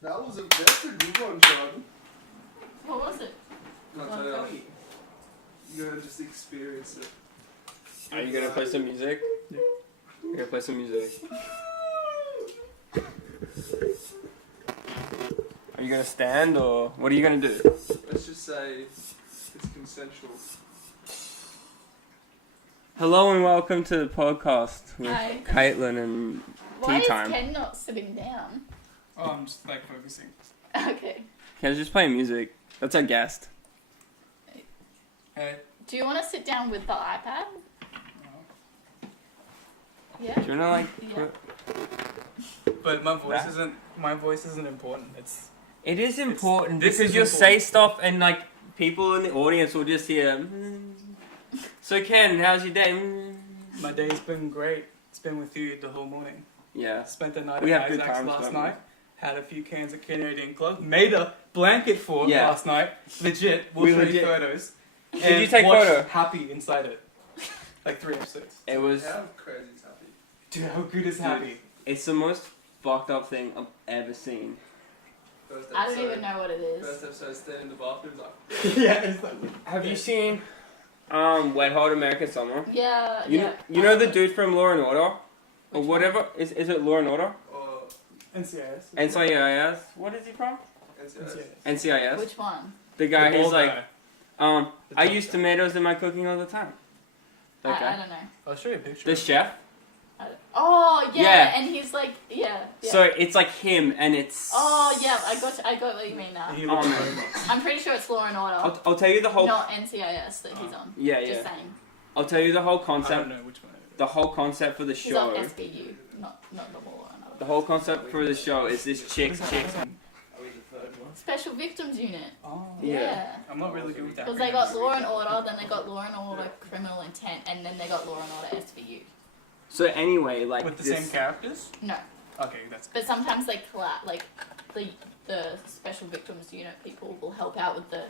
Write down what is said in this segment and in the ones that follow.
That's a good one, Sean. What was it? Can't tell you. You're gonna just experience it. Are you gonna play some music? Yeah. You're gonna play some music. Are you gonna stand or what are you gonna do? Let's just say it's consensual. Hello and welcome to the podcast with Hi. Caytlan and Why Tea is Time. Ken not sitting down? Oh, I'm just like focusing. Okay. Ken's just playing music. That's our guest. Hey. Do you want to sit down with the iPad? Yeah. Do you wanna like? Yeah. But my voice That? isn't important. It's It is important this because is you'll say important. stuff and like people in the audience will just hear. So Ken, how's your day? my day's been great. It's been with you the whole morning. Yeah. Spent the night We at have good Isaac's times, last don't we? night. Had a few cans of Canadian Club. Made a blanket for Yeah. last night. Legit. We'll We show legit- you photos. Did And you take watch photo? Happy inside it. Like 3 episodes. It was. How crazy is happy? Dude, how good is Happy? It's the most fucked up thing I've ever seen. First I don't even know what it is. First episode, staying in the bathroom, like. Yeah, it's like. Have you seen Wet Hot American Summer? Yeah. You yeah. you know the dude from Law and Order? Or Which whatever? Is it Law and Order? NCIS. NCIS? What is he from? NCIS. NCIS? Which one? The guy The who's bald like, guy. I use tomatoes in my cooking all the time. That I guy. don't know. I'll show you a picture. The chef. Oh yeah, Yeah. and he's like yeah. So it's like him and it's... Oh yeah, I got what you mean now. He looks Oh, very man. much. I'm pretty sure it's Law and Order, I'll tell you the whole... not NCIS that he's on. Yeah, Just yeah. saying. I'll tell you the whole I don't concept. know which one it is. The whole concept for the He's on show. SBU, not the Law and Order. The whole concept for the show is this chick's chick. Special Victims Unit. Oh. Yeah. I'm not really good with that. Because they got Law and Order, then they got Law and Order Criminal Intent, and then they got Law and Order SVU. So anyway, like With the this... same characters? No, Okay, that's good. but sometimes they like the Special Victims Unit people will help out with the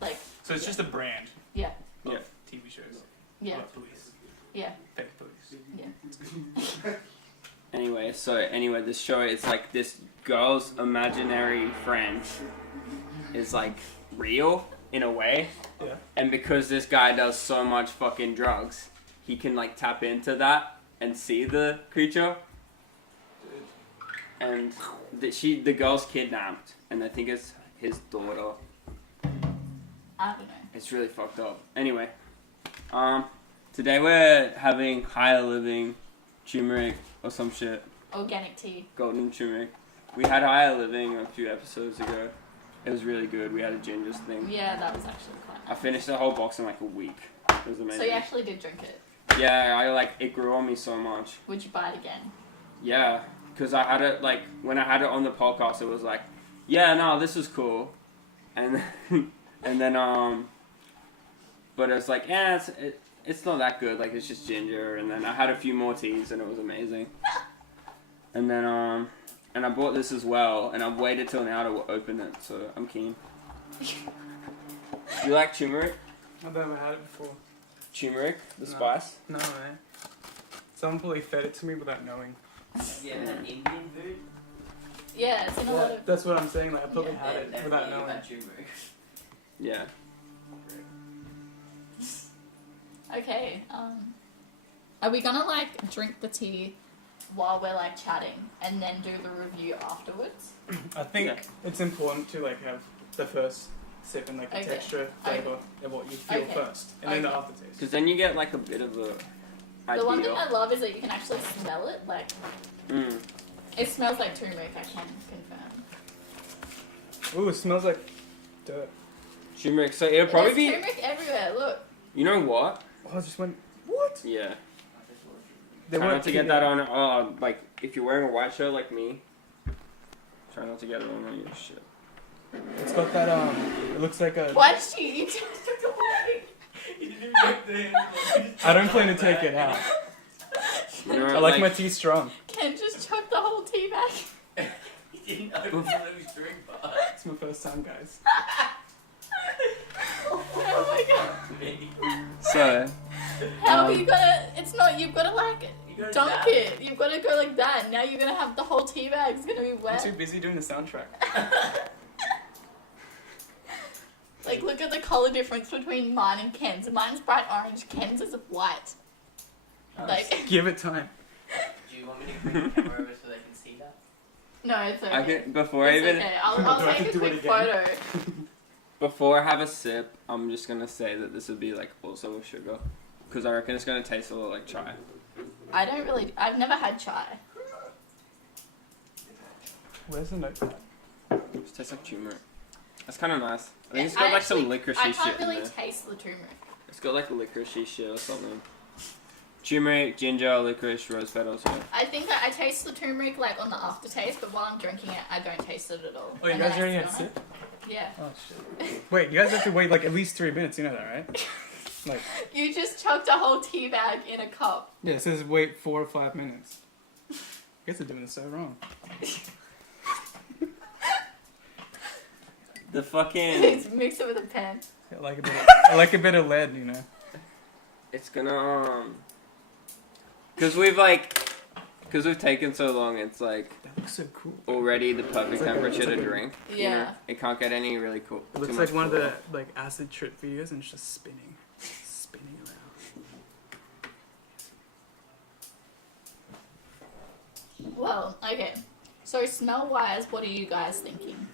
like So it's just a brand yeah of Yeah. TV shows. yeah About police. yeah Fake police. yeah. Anyway, this show, it's like this girl's imaginary friend is like real in a way. Yeah. And because this guy does so much fucking drugs, he can like tap into that and see the creature. And the girl's kidnapped, and I think it's his daughter. I don't know. It's really fucked up. Anyway, today we're having higher living turmeric or some shit. Organic tea. Golden turmeric. We had higher living a few episodes ago. It was really good. We had a ginger thing. Yeah, that was actually quite I nice. finished the whole box in like a week. It was amazing. So you actually did drink it. Yeah, I like it grew on me so much. Would you buy it again? Yeah, because I had it like when I had it on the podcast, it was like, yeah, no, this is cool, and and then but it's like, yeah, it's not that good. Like it's just ginger, and then I had a few more teas, and it was amazing. And then and I bought this as well, and I've waited till now to open it, so I'm keen. You like turmeric? I've never had it before. Turmeric, the No. spice. No, man. Someone probably fed it to me without knowing. Yeah, an Indian food. Yeah, it's in a lot of. That's what I'm saying. Like I probably Yeah. had it without knowing. Turmeric. Yeah. Okay. Are we gonna like drink the tea while we're like chatting and then do the review afterwards? I think Yeah. it's important to like have the first sip and like the Okay. texture, flavor of what you feel Okay. first, and then the Okay. aftertaste. Because then you get like a bit of a idea. The one thing I love is that you can actually smell it. Like Mm. it smells like turmeric. I can confirm. Ooh, it smells like dirt. Turmeric. So it'll probably There's be. turmeric everywhere. Look. You know what? Oh, I just went. What? Yeah. They Try weren't not to get that on. Like if you're wearing a white shirt like me, try not to get it on your shit. It's got that It looks like a. Why did you took it away? You didn't even take the hand. I don't plan to take it out. You know, I like my tea strong. Ken just chucked the whole tea back. You didn't open the little drink bar. It's my first time, guys. Oh my god. So How are you gonna? It's not. You've got to like it. gotta dunk dab. it. You've got to go like that. Now you're gonna have the whole tea bag's gonna be I'm wet. too busy doing the soundtrack. Like, look at the color difference between mine and Ken's. Mine's bright orange. Ken's is white. Like, Give it time. Do you want me to bring the camera over so they can see that? no, it's okay. I can, before I It's even okay. Do I'll I take have a to do it quick again? photo. before I have a sip, I'm just gonna say that this would be like also with sugar, because I reckon it's gonna taste a little like chai. I've never had chai. Where's the notepad? It tastes like turmeric. That's kind of nice. I think Yeah, it's got like some I licoricey can't shit in really there. taste the turmeric. It's got like licoricey shit or something. Turmeric, ginger, licorice, rose petals. Yeah. I think that I taste the turmeric like on the aftertaste, but while I'm drinking it, I don't taste it at all. Oh, you And guys then I already had smell sip? it. Yeah. Oh shit. Wait, you guys have to wait like at least 3 minutes. You know that, right? Like, You just chucked a whole tea bag in a cup. yeah, it says wait 4 or 5 minutes. You guys are doing this so wrong. The fucking. Mix it with a pen. I like a bit of lead, you know. It's gonna because we've taken so long. It's like That looks so cool. already the perfect It's like a- temperature it's to like a- drink. You Yeah. know? It can't get any really cool. It looks too like much one of the cooler. like acid trip videos and it's just spinning around. Well, okay. So smell wise, what are you guys thinking?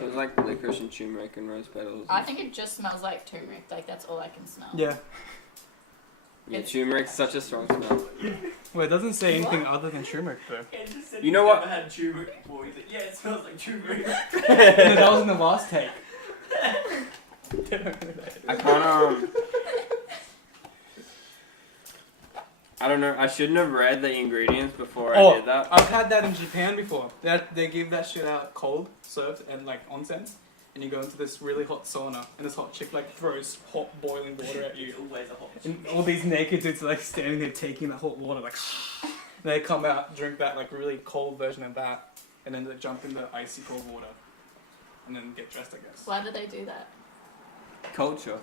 It was like licorice and turmeric and rose petals. I think it just smells like turmeric. Like that's all I can smell. Yeah. Yeah, turmeric's such a strong smell. Well, it doesn't say anything other than turmeric though. Ken just said You know he's what? never had turmeric before. He's like, yeah, it smells like turmeric. No, that was in the last take. I can't I don't know. I shouldn't have read the ingredients before I did that. I've had that in Japan before. They give that shit out cold, served, and like onsen. And you go into this really hot sauna, and this hot chick like throws hot boiling water at you. It's always a hot And all these naked dudes like standing there taking that hot water, like they come out, drink that like really cold version of that, and then they jump in the icy cold water, and then get dressed. I guess. Why do they do that? Culture.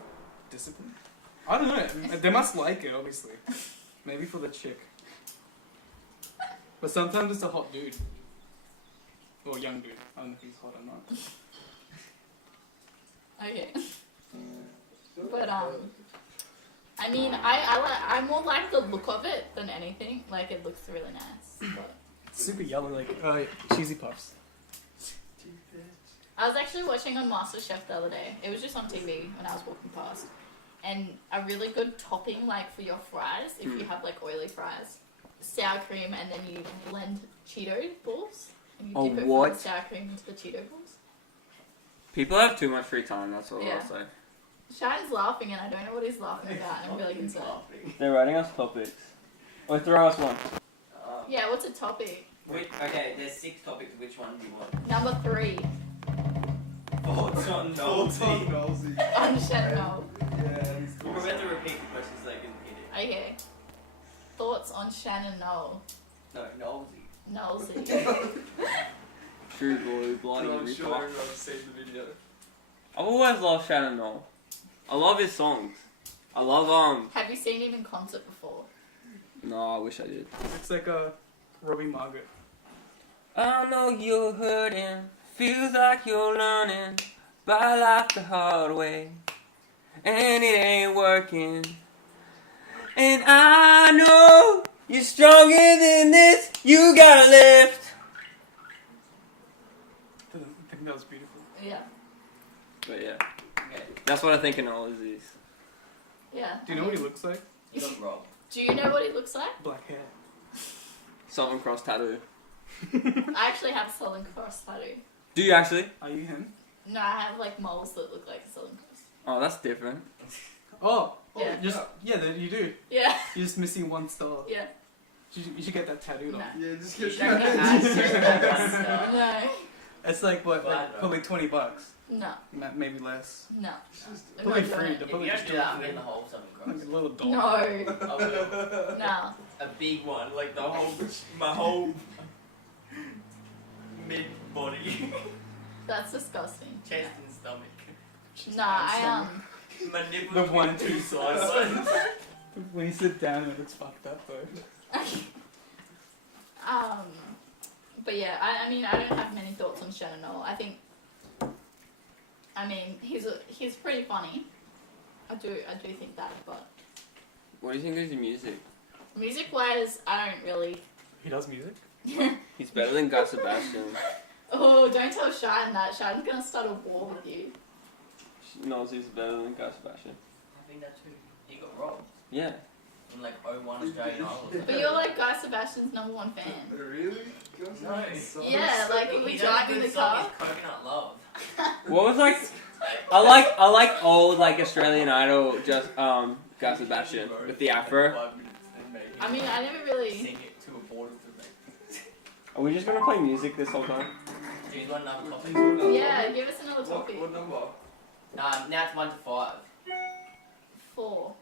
Discipline. I don't know. They must like it, obviously. Maybe for the chick. But sometimes it's a hot dude. Or young dude. I don't know if he's hot or not. Okay. But I mean, I more like the look of it than anything. Like it looks really nice. But Super yellow, like cheesy puffs. I was actually watching on MasterChef the other day. It was just on TV when I was walking past. And a really good topping, like for your fries, if you have like oily fries, sour cream, and then you blend Cheeto balls, and you Oh, dip it what? from the sour cream into the Cheeto balls. People have too much free time. That's all Yeah. I'll say. Shannon's laughing, and I don't know what he's laughing about. I'm really concerned. They're writing us topics. Or throw us one. Yeah, what's a topic? Okay, there's 6 topics. Which one do you want? Number 3 Thoughts on Thoughts on novelty. Nosy. on Shannon. Yeah, he's We're about to repeat the question so they can hit it. Okay. Thoughts on Shannon Noll. No, novelty. Nollsy. True blue, bloody I'm sure ripper. everyone's seen the video. I've always loved Shannon Noll. I love his songs. I love Have you seen him in concert before? No, I wish I did. It's like a Robbie Margaret. I know you're hurting. Feels like you're learning by life the hard way, and it ain't working. And I know you're stronger than this. You gotta lift. I think that was beautiful. Yeah. But yeah, Okay, that's what I think in all of these. Yeah. Do you know what he looks like? got Rob. Do you know what he looks like? Black hair. Southern Cross tattoo. I actually have Southern Cross tattoo. Do you actually? Are you him? No, I have like moles that look like a Southern Cross. Oh, that's different. Oh, Yeah. you do. Yeah. You're just missing one star. Yeah. You should get that tattooed No. on. Yeah, just You get don't get access to that one stuff. No. It's like what, Bad, like though. probably $20, No. maybe less. No. Just, I'm Probably not doing free. it. They're If probably you just don't do that, I'm doing getting the whole Southern Cross. like a little doll. No. I will. No. A big one, like the whole, my whole mid body, That's disgusting. chest and stomach. Nah, I My The nipples one with and 2 two side ones. When you sit down, it looks fucked up though. But yeah, I mean, I don't have many thoughts on Shannon Noll. I think, I mean, he's pretty funny. I do think that, but What do you think of his music? music-wise, I don't really. He does music? He's better than Guy Sebastian. Oh, don't tell Shannon that. Shannon's gonna start a war with you. No, he's better than Guy Sebastian. I think that's who he got robbed Yeah. in like 01 Australian Idol. But you're like Guy Sebastian's #1 fan. Really? No. Yeah, like when we He drive does in a the good song, car. it's Coconut Love. What was like? I like old like Australian Idol, just Guy Sebastian with the afro. 5 minutes and maybe I mean, I never really. sing it to a board of the Are we just gonna play music this whole time? Do you want another topic? Yeah, give us another topic. What number? Now it's 1 to 5. 4.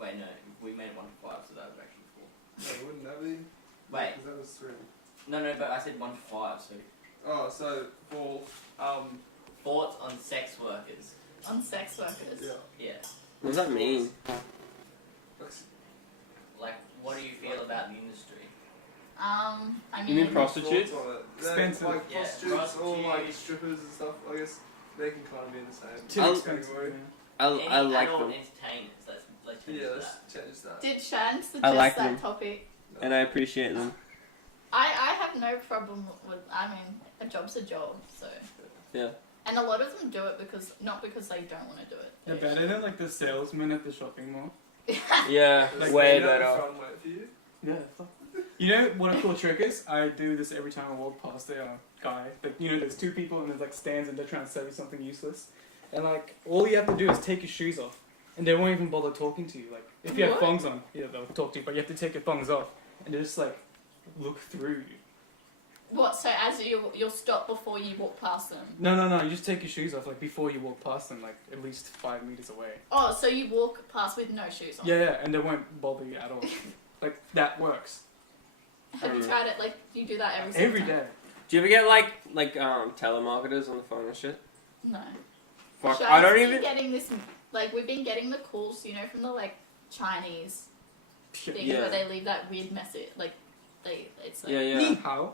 Wait, no, we made 1 to 5, so that was actually 4. No, wouldn't that be? Wait, Because that was 3. no, but I said 1 to 5, so. Oh, so for Thoughts on sex workers. On sex workers. yeah. Yeah. What does that mean? Like, what do you feel about the industry? I You mean mean, prostitutes? Thoughts on it? Expensive. Like Yeah, prostitutes or like prostitutes. strippers and stuff. I guess they can kind of be in the same. Too I'll- expensive. category. I like adult them, entertainers, let's change Yeah, that. let's change that. did Shannon suggest I like that them. topic? and I appreciate them. I have no problem with. I mean, a job's a job, so. Yeah. And a lot of them do it because not because they don't want to do it. They're better than like the salesman at the shopping mall. Yeah, Like, way you know, better. front weight for you. Yeah. Fuck. You know what a cool trick is? I do this every time I walk past a guy. Like, you know, there's two people and there's like stands and they're trying to sell you something useless. And like, all you have to do is take your shoes off. And they won't even bother talking to you. Like, if you have What? thongs on, yeah, they'll talk to you, but you have to take your thongs off. And they just like, look through you. What? So as you'll stop before you walk past them. No, you just take your shoes off, like, before you walk past them, like, at least 5 meters away. Oh, so you walk past with no shoes on. Yeah, and they won't bother you at all. Like, that works. Have you tried it? Like, you do that every Every single day. Do you ever get like telemarketers on the phone and shit? time? No. Fuck, Shannon's I don't been even. getting this. Like, we've been getting the calls, you know, from the like Chinese thing Yeah. where they leave that weird message. Like, it's like. Yeah, Ni yeah. hao.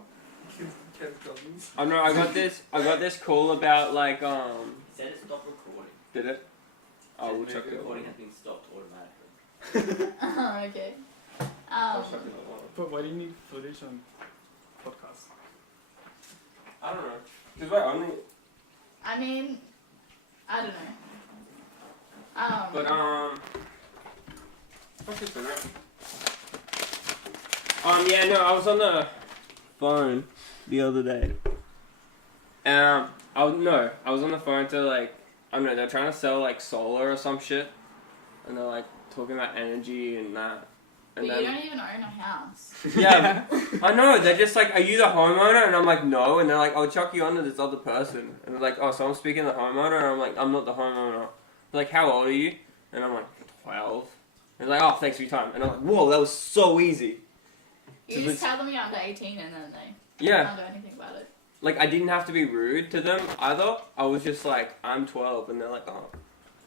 Ken Cousins. I know. I got this call about like It said it stopped recording. Did it? Oh, we'll It said check the it. recording has been stopped automatically. Oh, okay. I'll check it out. But why do you need footage on podcasts? I don't know. Cause we're only. I mean, I don't know. But What's it for that? Yeah, no, I was on the phone the other day. I was on the phone to like, I don't know, they're trying to sell like solar or some shit, and they're like talking about energy and that. But And you don't even own a house. yeah, I know. They're just like, "Are you the homeowner?" And I'm like, "No." And they're like, "I'll chuck you under this other person." And they're like, "Oh, so I'm speaking to the homeowner?" And I'm like, "I'm not the homeowner." They're like, "How old are you?" And I'm like, 12. And they're like, "Oh, thanks for your time." And I'm like, "Whoa, that was so easy." You just tell them you're under 18 and then they Yeah. can't do anything about it. Like, I didn't have to be rude to them either. I was just like, "I'm 12," and they're like, "Oh."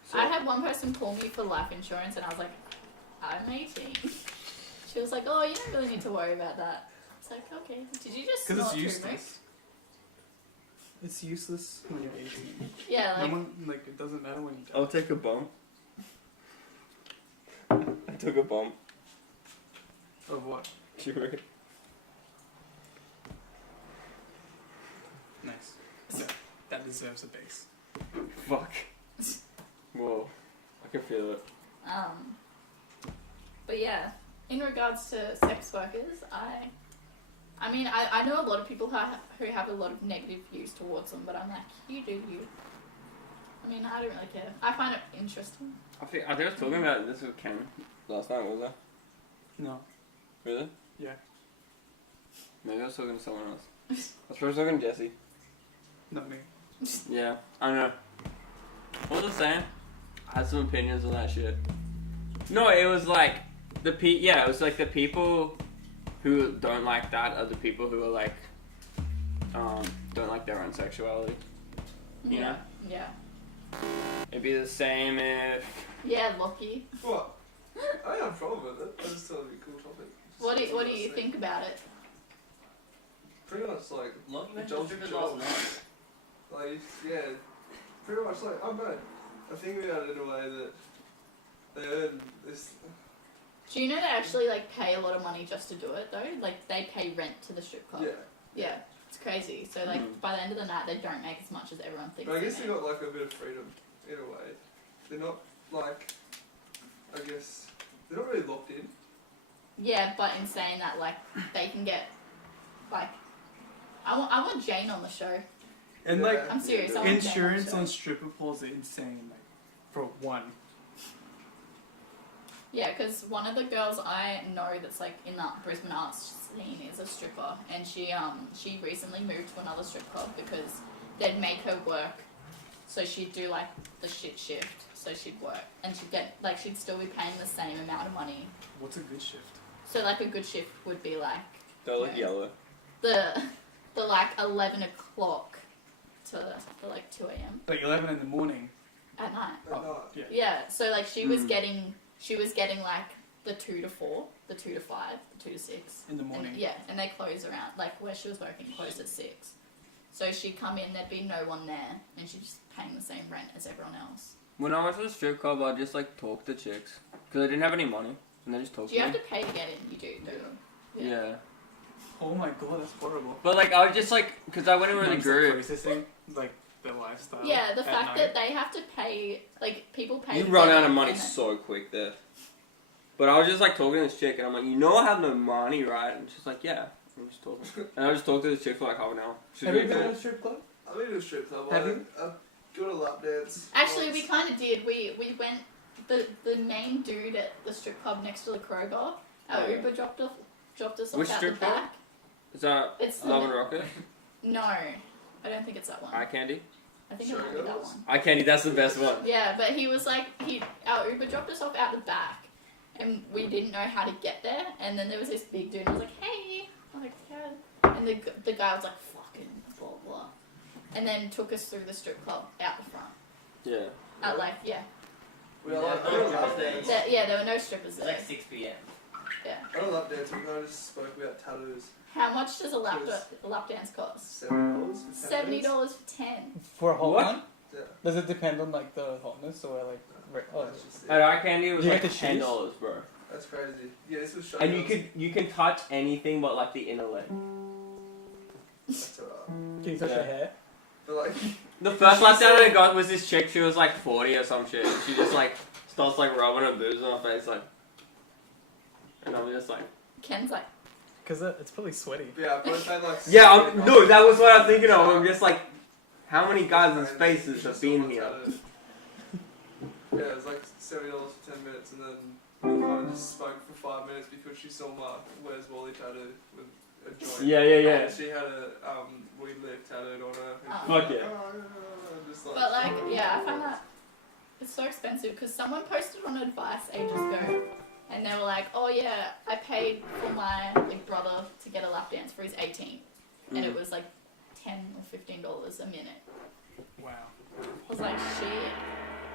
So, I had one person call me for life insurance and I was like, I'm 18. She was like, oh, you don't really need to worry about that. It's like, okay. Did you just Because snort it's turmeric? useless. It's useless when you're 18. Yeah, like, No one, like, it doesn't matter when you're I'll take a bump. I took a bump. Of what? Turmeric. Nice. Yeah, that deserves a base. Fuck. Whoa. I can feel it. but yeah, in regards to sex workers, I mean, I know a lot of people who have a lot of negative views towards them, but I'm like, you do you. I mean, I don't really care. I find it interesting. I think I was talking about this with Ken last night, was I? No. Really? Yeah. Maybe I was talking to someone else. I was probably talking to Jesse. Not me. Yeah, I don't know. What was I saying? I had some opinions on that shit. No, it was like it was like the people who don't like that are the people who are like don't like their own sexuality. You know? Yeah. It'd be the same if. Yeah, Lockie. What? I don't have a problem with it. I just thought it'd be a cool topic. What do you think about it? Pretty much like, Lucky went to Joel's strippers job. last night. like, yeah, pretty much like, I don't know. I think about it in a way that they earn this. Do you know they actually like pay a lot of money just to do it though? Like they pay rent to the strip club. Yeah. Yeah, it's crazy. So like by the end of the night, they don't make as much as everyone thinks. But I guess they they make. got like a bit of freedom in a way. They're not like, I guess, they're not really locked in. Yeah, but in saying that, like they can get, like, I want Jane on the show. And like I'm serious. I want Jane insurance on the on show. stripper poles are insane. Like for one. Yeah, because one of the girls I know that's like in that Brisbane arts scene is a stripper, and she recently moved to another strip club because they'd make her work, so she'd do like the shit shift, so she'd work, and she'd still be paying the same amount of money. What's a good shift? So like a good shift would be like They look yellow. the like 11 o'clock to the like 2 a.m. Like 11 in the morning. at night. At night. Yeah. Yeah, so like she was getting like the 2 to 4, the 2 to 5, the 2 to 6. In the morning. And, yeah, and they close around, like where she was working closed at 6. So she'd come in, there'd be no one there, and she's just paying the same rent as everyone else. When I went to the strip club, I'd just like talk to chicks because I didn't have any money, and they just talked Do you to have me. to pay to get in? You do, don't you? Yeah. Oh my god, that's horrible. But like I would just like because I went in with a Mom's, like, group. processing like the lifestyle. Yeah, the at fact night. that they have to pay, like people pay. You to run get out in of money and then- so quick there. But I was just like talking to this chick, and I'm like, you know, I have no money, right? And she's like, yeah. I'm just talking, and I just talked to this chick for like half an hour. She's Have you really been cool. in a strip club? I've been to a strip club. Have you? I've got a lap dance. Actually, once. we kind of did. We went. The main dude at the strip club next to the Kroger, our Oh, yeah. Uber dropped us Which off out strip the club? back. Is that It's Love and Rocket? No, I don't think it's that one. Eye Candy? I think it might be that Showgirls? one. Eye Candy, that's the best one. Yeah, but he was like, our Uber dropped us off out the back, and we didn't know how to get there. And then there was this big dude, and I was like, "Hey," I'm like, "Yeah," and the guy was like, "Fucking blah blah," and then took us through the strip club out the front. Yeah. At like yeah, We had like, I got a lap dance. there were no strippers It's there. like 6 p.m. I got a lap dance. We kind of just spoke about tattoos. How much does a lap dance cost? $70 for 10 minutes. $70 for 10. For a whole What? one? Yeah. Does it depend on like the hotness or like? Oh, That's just it. At Eye Candy, it was You like get the shoes? $10, bro. That's crazy. Yeah, this was Showgirls. And you can touch anything but like the inner leg. That's alright. can you touch Yeah. your hair? But like, The first lap down I got was this chick. She was like 40 or some shit. She just like starts like rubbing her boobs on her face like, and I'm just like, Ken's like, Because it's probably sweaty. yeah, I probably paid like. yeah, $70 no, that was what I'm thinking of. I'm just like, how many guys in It's spaces have just been all here? tattooed. Yeah, it was like $70 for 10 minutes, and then we kind of just spoke for 5 minutes because she saw my Where's Wally tattoo with a joint. Yeah, yeah, yeah. And she had a weed leaf tattooed on her. And Oh. she was Fuck yeah. just like, but like, yeah, I find that it's so expensive because someone posted on advice ages ago, and they were like, "Oh yeah, I paid for my like brother to get a lap dance for his 18th, and it was like $10 or $15 a minute." Wow. I was like, "Shit."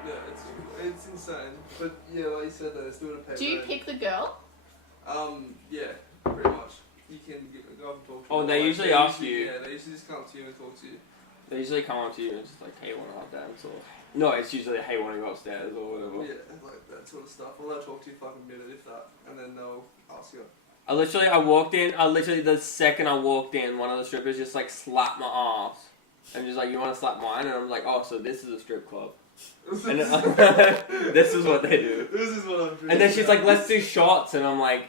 yeah, it's insane. But yeah, like you said, though, it's still a pay. Do you pick the girl? Yeah, pretty much. You can go up and talk to Oh, them. they Like, usually ask you. Yeah, they usually just come up to you and talk to you. They usually come up to you and just like, hey, want to lap dance? Or no, it's usually, hey, want to go upstairs or whatever. Yeah, like that sort of stuff. Well, they'll talk to you for like a minute, if that, and then they'll ask you. I walked in, the second I walked in, one of the strippers just like slapped my ass. And just like, you want to slap mine? And I'm like, oh, so this is a strip club. And this is what they do. This is what I'm doing. And then she's like, let's do shots. And I'm like,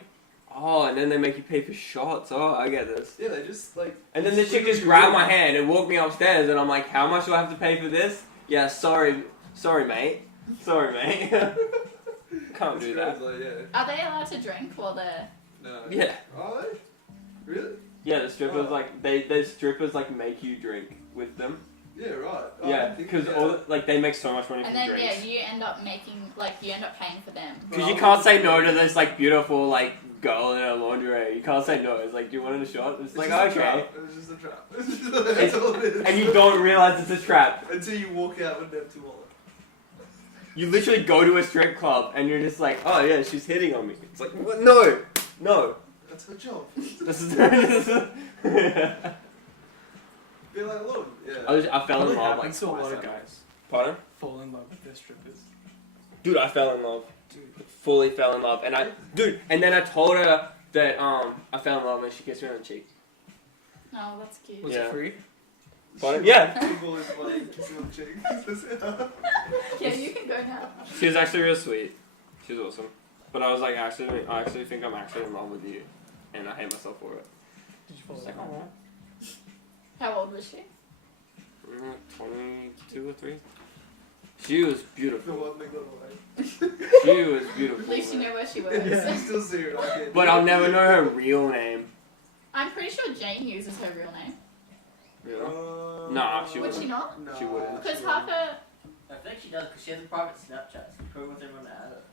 oh, and then they make you pay for shots. Oh, I get this. Yeah, they just like. And then the chick just grabbed my hand and walked me upstairs. And I'm like, how much do I have to pay for this? Yeah, sorry, mate. Sorry, mate. Can't do that. Like, yeah. Are they allowed to drink while they're? No. Yeah. Are they? Really? Yeah, the strippers Oh. like the strippers like make you drink with them. Yeah, right. Oh, I Yeah, think- because yeah. like they make so much money And from then drinks. yeah, you end up paying for them. Because you can't say no to this like beautiful like girl in her lingerie. You can't say no. It's like, do you want a shot? It's like, just a okay. trap. It's just a trap. That's all it is. And you don't realize it's a trap. Until you walk out with an empty wallet. You literally go to a strip club and you're just like, oh yeah, she's hitting on me. It's like, what? No, no. That's her job. This is. Be like, look, yeah. I fell in Really love like happens to a lot twice. of guys. Pardon? Fall in love with their strippers. Dude, I fell in love. Dude. Fully fell in love, and and then I told her that I fell in love, and she kissed me on the cheek. Oh, that's cute. Was Yeah. it free? Pardon? Yeah. People is like kissing on cheek. Yeah, you can go now. She was actually real sweet. She was awesome. But I was like, I actually think I'm actually in love with you, and I hate myself for it. Did you fall It's in like, love? oh, How old was she? 22 or 3. She was The beautiful. one that got away. She was beautiful. At least you man. know where she works. Yeah, I still see her. I But I'll never know her real name. I'm pretty sure Jane uses her real name. Really? Nah, she Would wouldn't. she not? No, She wouldn't. Because half her. I think she does because she has a private Snapchat. So she probably wants everyone to add it.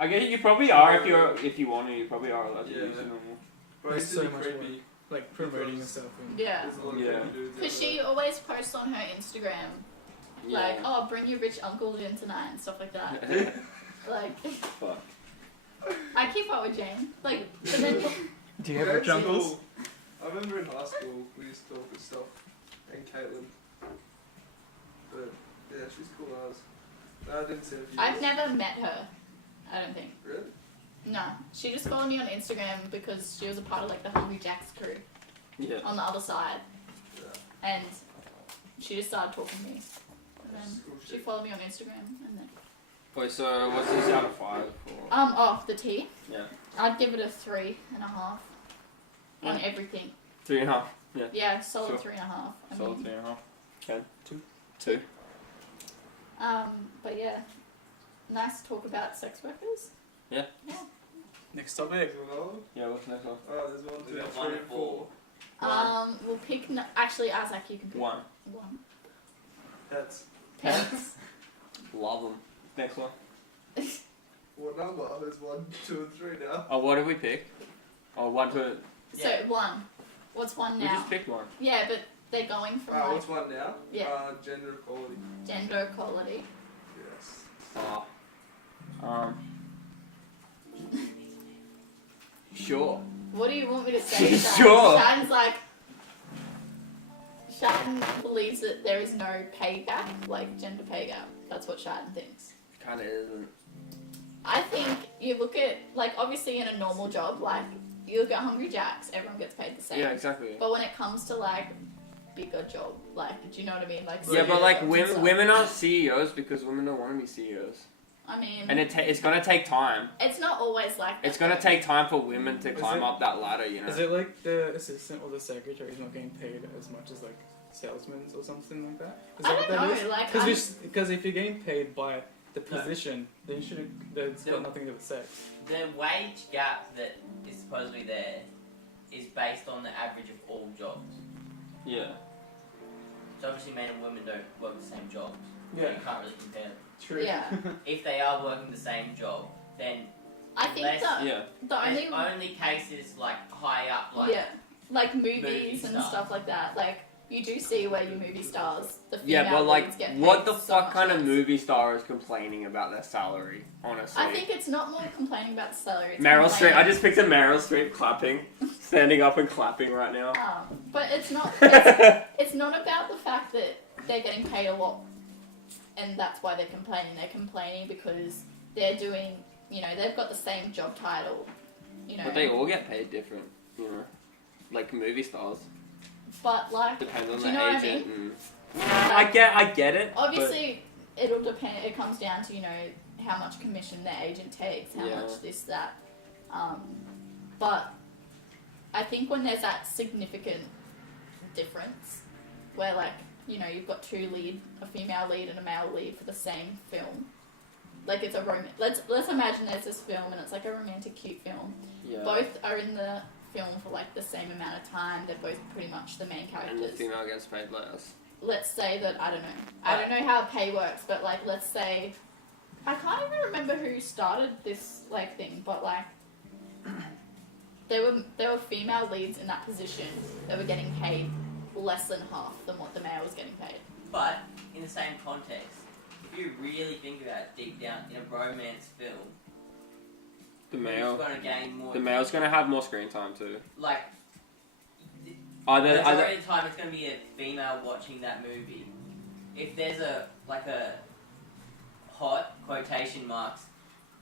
I guess you probably are if you want to. You probably are allowed to Yeah. use it normal. Bro, It's it's so so much creepy. Like promoting yourself. And Yeah. There's a lot of Yeah. creepy dudes Because out she always posts on her Instagram, Yeah. like, oh, bring your rich uncle in tonight and stuff like that. Like, Fuck. I keep up with Jane. Like, but then. Do you there. have rich uncles? I remember in high school we used to talk and stuff, and Caytlan. But yeah, she's cool as. I didn't see her. for I've years. never met her, I don't think. Really? No. She just followed me on Instagram because she was a part of, like, the Hungry Jack's crew Yeah. on the other side. Yeah. And she just started talking to me. And That's then cool she shit. followed me on Instagram. And then. Wait, so what's this out of 5 for? Oh, the tea? Yeah. I'd give it a 3.5 on Yeah. everything. 3.5. Yeah, solid Sure. 3.5. I Solid mean, 3.5. Ken? 2. 2. But yeah, nice to talk about sex workers. Next topic. Well, Yeah, what's the next one? oh, there's 1, We 2, got 3, 1 and 4. We'll pick. Actually, Isaac, you can pick 1. one. Pets. Pets. Love them. Next one. What number? There's 1, 2, and 3 now. Oh, what did we pick? Oh, 1, 2. So one. What's one We now? just picked one. Yeah, but they're going from like What's 1 now? Yeah. Gender equality. gender equality. Yes. Oh. Sure. What do you want me to say? Shan? Sure. Shan's like. Shan believes that there is no pay gap, like gender pay gap. That's what Shan thinks. Kinda isn't. I think you look at, like, obviously in a normal job, like, you look at Hungry Jack's, everyone gets paid the same. Yeah, exactly. But when it comes to, like, bigger job, like, do you know what I mean? Like, Yeah, but like CEOs and stuff. women aren't CEOs because women don't want to be CEOs, I mean, and it's gonna take time. it's not always like that. It's gonna though. take time for women to Is climb it- up that ladder, you know. Is it like the assistant or the secretary is not getting paid as much as like salesmen or something like that? Is I that don't what know, that is? like, Because if you're getting paid by the No. position, then you shouldn't. That's got No. nothing to do with sex. The wage gap that is supposedly there is based on the average of all jobs. Yeah. So obviously men and women don't work the same jobs. So Yeah. you can't really compare them. True. Yeah. If they are working the same job, then I think Less- that Yeah. the only, there's only cases like high up, like yeah, like movies movie and stuff. stuff like that. Like, you do see where your movie stars, the female Yeah, but like, leads get what paid the so fuck much kind of less. movie star is complaining about their salary? Honestly. I think it's not more complaining about the salary. It's Meryl Streep. complaining- I just pictured Meryl Streep clapping, standing up and clapping right now. But it's not. It's not about the fact that they're getting paid a lot, and that's why they're complaining. They're complaining because they're doing, they've got the same job title, But they all get paid different, you know. Like movie stars. But like, Depends on do the you know what I agent. mean? I get it. Obviously, it'll depend. It comes down to how much commission the agent takes, how Yeah. much this that. But I think when there's that significant difference, where like you've got a female lead and a male lead for the same film, like it's a let's imagine there's this film and it's like a romantic cute film. Yeah. Both are in the film for like the same amount of time. They're both pretty much the main And the characters. female gets paid less. Let's say that I don't know how pay works, but like let's say I can't even remember who started this like thing, but like there were female leads in that position that were getting paid less than half than what the male was getting paid. but in the same context, if you really think about it deep down, in a romance film, The who's male. going to gain more? The male's gonna have more screen time too. Like, Either majority of the time, it's going to be a female watching that movie. If there's a hot quotation marks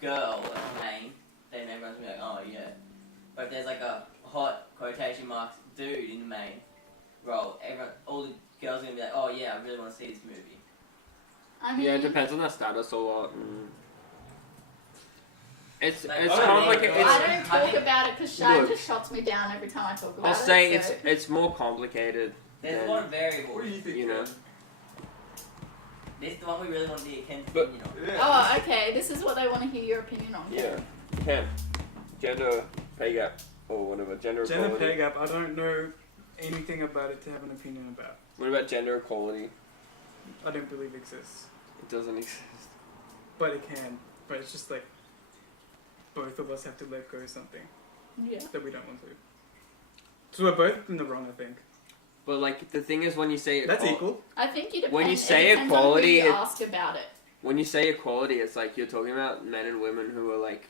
girl at the main, then everyone's gonna be like, oh yeah. But if there's like a hot quotation marks dude in the main role, all the girls are gonna be like, oh yeah, I really want to see this movie. I mean, yeah, it depends on their status a lot. It's Like, it's I don't complicated. know. I It's, don't talk about it because Shine Look. just shuts me down every time I talk about I'll it. say so- it's more complicated. There's Yeah. a lot of variables. What do you think? You know. Ken? This is the one we really want to hear Ken's But- opinion on. Yeah. Oh, okay. This is what they want to hear your opinion on. Yeah. Ken, gender pay gap or whatever, gender Gender equality. pay gap, I don't know anything about it to have an opinion about. What about gender equality? I don't believe it exists. It doesn't exist. But it can. But it's just like both of us have to let go of something Yeah. that we don't want to. So we're both in the wrong, I think. But like the thing is, when you say That's equal. I think you depend. When you it say depends equality, on who you it- ask about it. when you say equality, it's like you're talking about men and women who are like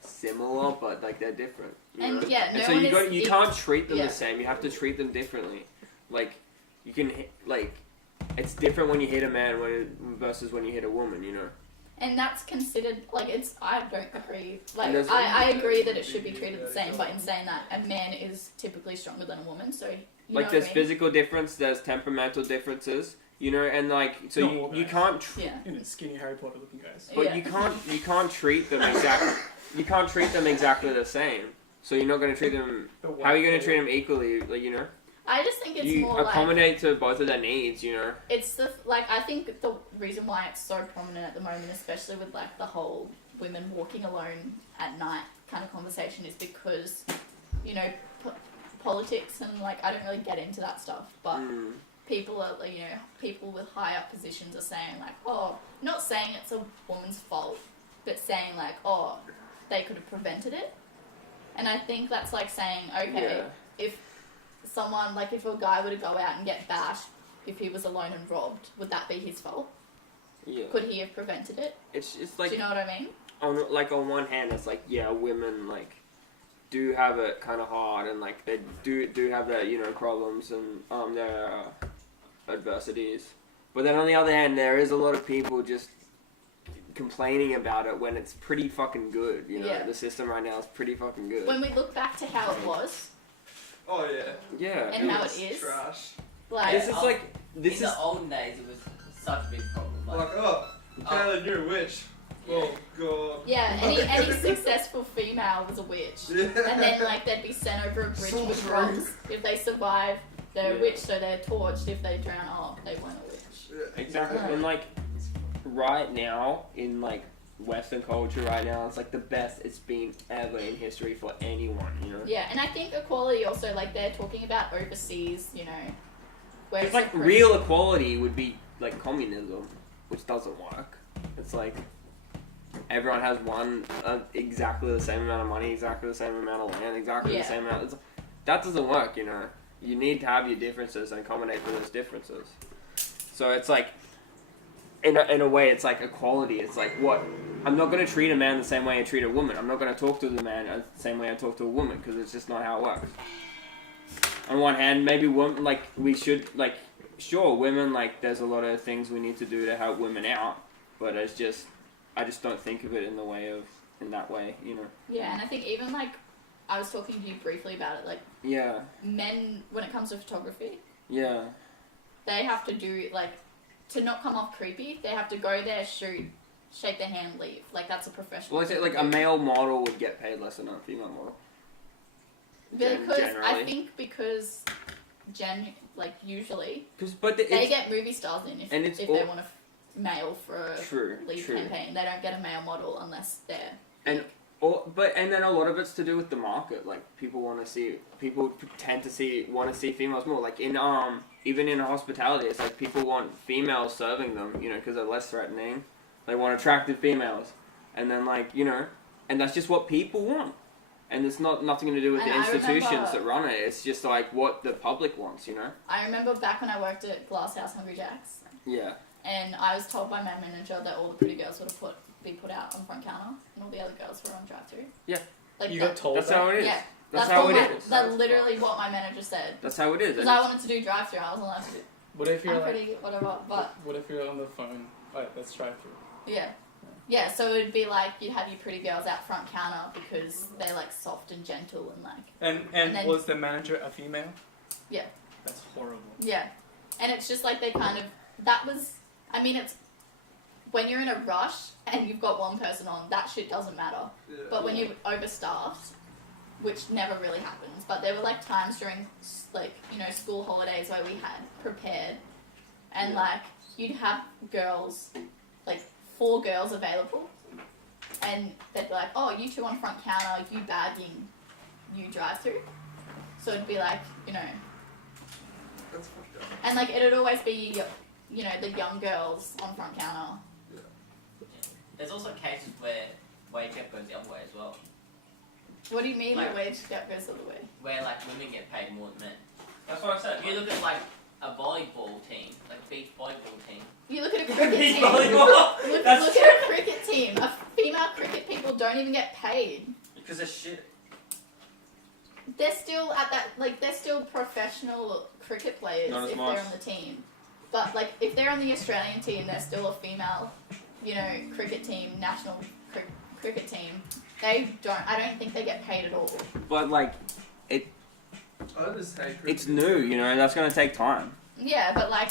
similar, but like they're different. You And know? yeah, And no so one you is got you equal. can't treat them Yeah. the same. You have to treat them differently. Like you can like it's different when you hit a man versus when you hit a woman. You know. And that's considered like it's. I don't agree. Like There's- I agree that it should be treated the same, but in saying that, a man is typically stronger than a woman. So you Like know there's what I mean? physical difference, there's temperamental differences. You know, and like so Not all you guys. can't. Yeah. You know, skinny Harry Potter looking guys. But Yeah. you can't treat them exactly the same. So you're not going to treat them. How are you going to treat them equally? Like, you know, I just think it's you more like accommodate to both of their needs. You know. it's the like I think the reason why it's so prominent at the moment, especially with like the whole women walking alone at night kind of conversation, is because you know politics and like I don't really get into that stuff, but Mm. people are like, you know, people with high up positions are saying like, oh, not saying it's a woman's fault, but saying like, oh, they could have prevented it. And I think that's like saying, okay, Yeah. if someone, like if a guy were to go out and get bashed if he was alone and robbed, would that be his fault? Yeah. Could he have prevented it? It's Do like you know what I mean? on one hand, it's like yeah, women like do have it kind of hard, and like they do have their problems and their adversities. But then on the other hand, there is a lot of people just complaining about it when it's pretty fucking good. You know, Yeah. the system right now is pretty fucking good. When we look back to how it was Oh yeah. Yeah. and how was it is, trash. like, This is like In this is the olden days, it was such a big problem. Like, oh, Caytlan, you're a witch. Oh god. yeah, any successful female was a witch. Yeah. And then, like, they'd be sent over a bridge So with true. rocks. If they survive, they're Yeah. a witch, so they're torched. If they drown, oh, they weren't a witch. Yeah. exactly Yeah. and like right now in like Western culture right now, it's like the best it's been ever in history for anyone. You know. Yeah, and I think equality also, like, they're talking about overseas, you know, where It's like a real equality would be like communism, which doesn't work. It's like everyone has exactly the same amount of money, exactly the same amount of land, exactly Yeah. the same amount. That doesn't work, you know. You need to have your differences and accommodate for those differences. So it's like, in a way, it's like equality. It's like what I'm not going to treat a man the same way I treat a woman. I'm not going to talk to the man the same way I talk to a woman because it's just not how it works. On one hand, maybe women like we should like. Sure, women, like, there's a lot of things we need to do to help women out, but I just don't think of it in that way, you know. Yeah, and I think even, like, I was talking to you briefly about it, like, Yeah, men, when it comes to photography, yeah, they have to do, like, to not come off creepy, they have to go there, shoot, shake their hand, leave. Like, that's a professional. well, I say, thing like, to a do. male model would get paid less than a female model. Because, Generally. I think because, usually, But they it's get movie stars in and if it's they all- want a male for a true, lead true. campaign. They don't get a male model unless they're And then a lot of it's to do with the market. Like people want to see females more. Like in even in hospitality, it's like people want females serving them, you know, because they're less threatening. They want attractive females, and then and that's just what people want. And it's nothing to do with And the I institutions remember- that run it. It's just like what the public wants, you know. I remember back when I worked at Glass House Hungry Jacks. Yeah. and I was told by my manager that all the pretty girls would be put out on front counter, and all the other girls were on drive-through. Yeah. Like You that, got told That's that? how it is. Yeah. That's how what it my- is. That's literally what my manager said. That's how it is. Because I wanted to do drive-through, I wasn't allowed to do. What if you're I'm like, pretty whatever, but what if you're on the phone? Alright, let's try through. yeah. Yeah, so it'd be like you'd have your pretty girls out front counter because they're like soft and gentle and like And then- was the manager a female? Yeah. That's horrible. yeah. And it's just like they kind of it's when you're in a rush and you've got one person on, that shit doesn't matter. Yeah. But when you're overstaffed, which never really happens, but there were like times during like, you know, school holidays where we had prepared and Yeah. like you'd have girls, like 4 girls available and they'd be like, oh, you 2 on front counter, you bagging, you drive through. So it'd be like, you know, That's fucked up. and like it'd always be, you know, the young girls on front counter. There's also cases where wage gap goes the other way as well. What do you mean Like- the wage gap goes the other way? Where like women get paid more than men. That's what I said. If you look at like a volleyball team, like a beach volleyball team. You look at a cricket Beach team. volleyball! Look That's at a cricket team. A female cricket people don't even get paid. Because of shit. They're still at that, like, they're still professional cricket players Not as if much. they're on the team. But, like, if they're on the Australian team, they're still a female, you know, cricket team, national cricket team. I don't think they get paid at all. But like, I just hate it's cricket. new, you know. That's gonna take time. Yeah, but, like,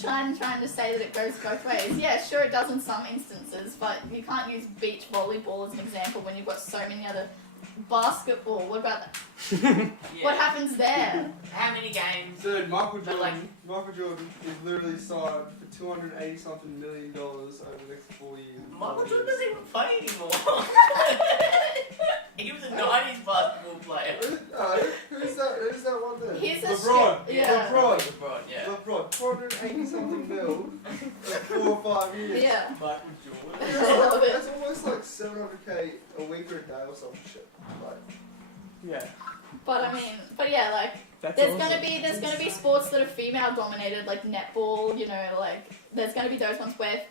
trying to say that it goes both ways. Yeah, sure it does in some instances, but you can't use beach volleyball as an example when you've got so many other... Basketball, what about that? Yeah. What happens there? How many games? Dude, Michael But, like- Jordan is literally signed for $280-something million over the next 4 years. Michael Jordan doesn't even play anymore. He was a 90s basketball player. Who's that one there? Here's a LeBron. shit- yeah. LeBron, yeah. LeBron. 280-something mil for 4 or 5 years. Yeah. Michael Jordan. That's almost like $700K a week or a day or some shit. Like, Yeah. But yeah, like, That's there's awesome. gonna be sports that are female dominated, like netball, you know, like, there's gonna be those ones where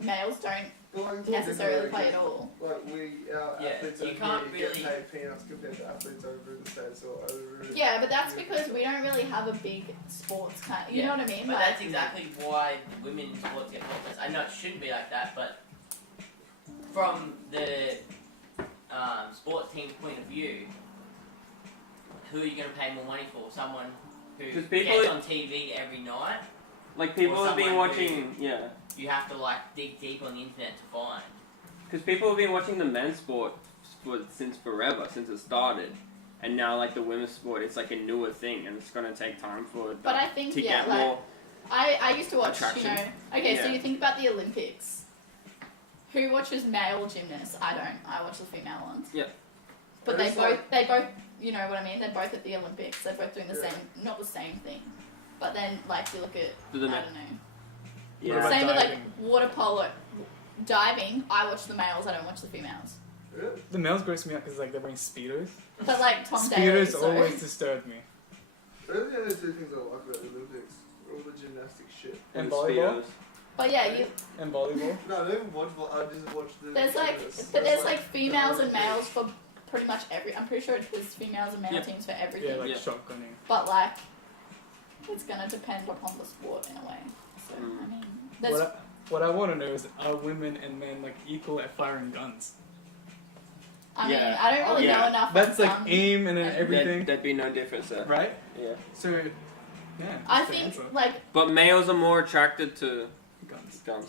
males don't like, necessarily play at all. Like our Yeah, athletes you over can't here really- get paid peanuts compared to athletes over in the States or over in... Yeah, but that's because we don't really have a big sports kind you know what I mean? But Like, that's exactly why the women in sports get more place. I know it shouldn't be like that, but from the sports team's point of view, who are you going to pay more money for? Someone who 'Cause people gets are- on TV every night? Like people Or have been someone watching, yeah. You have to like dig deep on the internet to find. Because people have been watching the men's sport since forever, since it started, and now like the women's sport, it's like a newer thing, and it's gonna take time for it but I think, to yeah, get like, more. I used to watch, attraction. you know, okay, so Yeah. you think about the Olympics. Who watches male gymnasts? I don't. I watch the female ones. Yeah. But It's they both, you know what I mean? They're both at the Olympics. They're both doing the Yeah. same, not the same thing. But then, like, you look at, Do the I men- don't know. What Yeah. about Same with, like, diving? water polo. Diving, I watch the males, I don't watch the females. Really? The males gross me out because like they're wearing speedos. But, like, Tom Daley, Speedos so... always disturbed me. Those are the only two things I like about the Olympics. All the gymnastic shit. And the volleyball? Speedos. But, yeah, you... And volleyball. No, I don't even watch I just watch the There's, like... gymnasts. But That's there's, like, females and males for pretty much every... I'm pretty sure there's females and male Yeah. teams for everything. Yeah, like Yeah. shotgunning. But, like, it's gonna depend upon the sport in a way. So, I mean... There's... What I want to know is, are women and men like equal at firing guns? I mean, Yeah. I don't really Yeah. know enough That's on like guns. aim and then There'd- everything, There'd be no difference there. right? Yeah. So, yeah. I that's the think, answer. like... But males are more attracted to Guns. guns.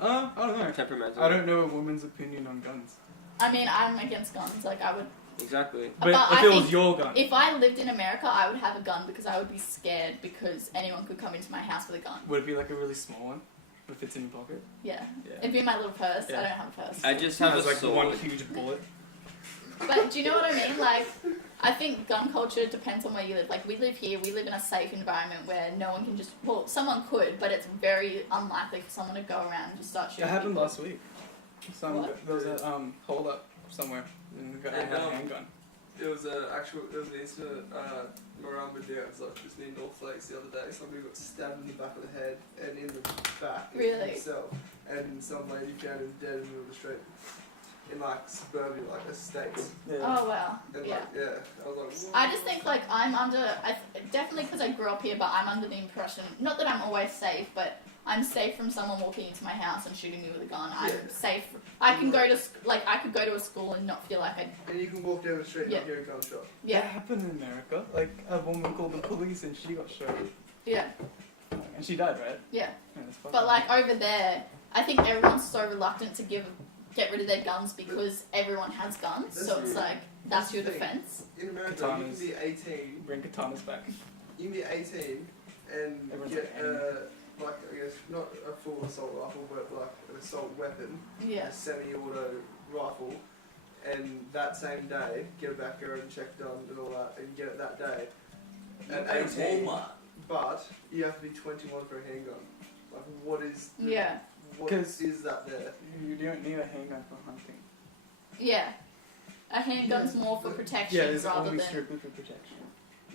I don't know. Temperamental. I don't know a woman's opinion on guns. I mean, I'm against guns. Like, I would... Exactly. But But if I it was think your gun, If I lived in America, I would have a gun because I would be scared because anyone could come into my house with a gun. would it be like a really small one that fits in your pocket? Yeah. Yeah. It'd be my little purse. Yeah. I don't have a purse. I just have Has a like sword. one huge bullet. But do you know what I mean? Like, I think gun culture depends on where you live. Like, we live here, we live in a safe environment where no one can just... Well, someone could, but it's very unlikely for someone to go around and just start shooting That happened people. last week. There was a hold up somewhere and the guy had a handgun. It was an incident around Madeira. It was like just near North Lakes the other day. Somebody got stabbed in the back of the head and in the back Really? himself, and some lady found him dead in the middle of the street in like suburbia, like estates. Yeah. Oh wow. And Yeah. like, yeah, I was like, what? I just think like I'm under, definitely because I grew up here, but I'm under the impression, not that I'm always safe, but I'm safe from someone walking into my house and shooting me with a gun. I'm Yeah. safe. I can go to I could go to a school and not feel like And you can walk down the street and Yeah. not hear a gunshot. That yeah, happened in America. Like a woman called the police and she got shot. yeah, And she died, right? yeah. Yeah, that's fucking But like over there, I think everyone's so reluctant to get rid of their guns because everyone has guns. That's So it's true. like that's That's your the thing. defense. In America, Katanas. you can be 18. bring katanas back. You can be 18 and Everyone's get like, like I guess not a full assault rifle, but like an assault weapon, Yeah. a semi-auto rifle, and that same day get a background check done and all that, and get it that day. At At 18, Walmart. but you have to be 21 for a handgun. Like, what is? Yeah. What 'Cause- is that there? You don't need a handgun for hunting. Yeah. A handgun's more for protection Yeah, it's rather only than. strictly for protection.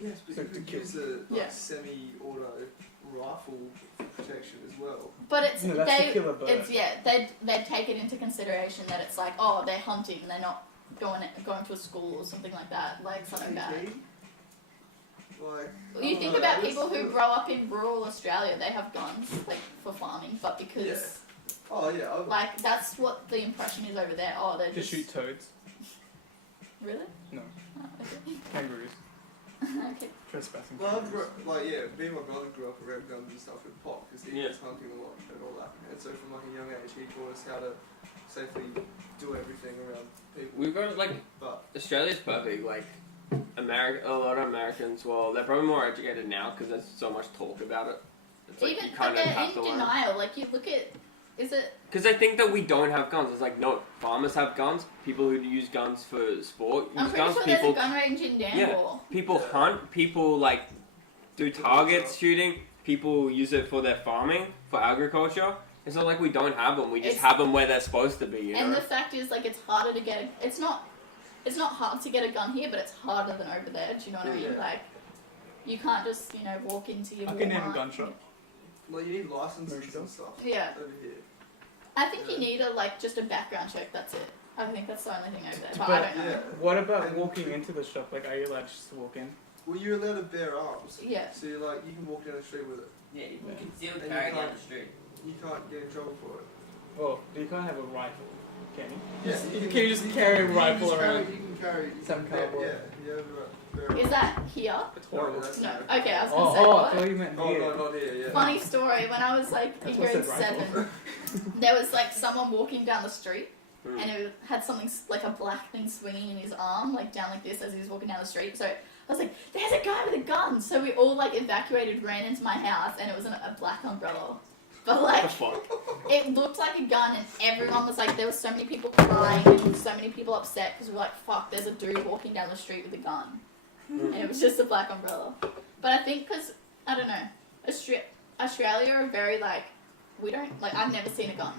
Yes, but So you to could kill. use a like, Yeah. semi-auto rifle for protection as well. But it's No, that's to kill a bird. it's they'd take it into consideration that it's like, oh, they're hunting, they're not going to a school or something like that, like something bad. 18? Like, You I think don't know, about I people just- who grow up in rural Australia, they have guns like for farming, but because Oh yeah, like that's what the impression is over there. Oh, they're To just shoot toads. really. No. Oh, okay. Kangaroos. Okay. Trespassing. Well, kangaroos. me and my brother grew up around guns and stuff with Pop because he Yeah. was hunting a lot and all that. And so from like a young age, he taught us how to safely do everything around people. We've got like But Australia's perfect. Like a lot of Americans. Well, they're probably more educated now because there's so much talk about it. It's like Even you but kind of they're have in to learn. denial. Like you look at, is it? Because they think that we don't have guns. It's like no, farmers have guns. People who use guns for sport use I'm pretty guns. sure People there's a gun range in Danville. people Yeah. hunt. People like do target shooting. People use it for their farming, for agriculture. It's not like we don't have them. We just It's- have them where they're supposed to be. You And know. the fact is, like, it's harder to get. It's not hard to get a gun here, but it's harder than over there. Do you know what I mean? Yeah. Like, you can't just walk into your. I can name a Walmart. gun shop. like you need licenses America. and stuff Yeah, over here. I think you Yeah. need just a background check. That's it. I think that's the only thing over there. But, But- I don't know. Yeah. What about And- walking into the shop? Like, are you allowed just to walk in? Well, you're allowed to bear arms. Yeah. So you're like you can walk down the street with it. Yeah, you can still And you carry down can't- the street. You can't get in trouble for it. Oh, you can't have a rifle, can you? Yeah, Can you just carry a rifle around? You can carry Some bear- cowboy. Yeah, you have a bear Is that here? It's No, horrible. that's No. not- Okay, I was gonna say I what? thought you meant Oh here. no, not here. Yeah. Funny story. When I was like That's in what I grade said, rifle. 7, there was like someone walking down the street. Mm. And it had something like a black thing swinging in his arm, like down like this as he was walking down the street. So I was like, "There's a guy with a gun!" So we all like evacuated, ran into my house, and it was a black umbrella. But What like, the fuck? it looked like a gun, and everyone was like, there were so many people crying and so many people upset because we're like, "Fuck!" There's a dude walking down the street with a gun, and it was just a black umbrella. But I think because I don't know, Australia are very like, we don't like. I've never seen a gun.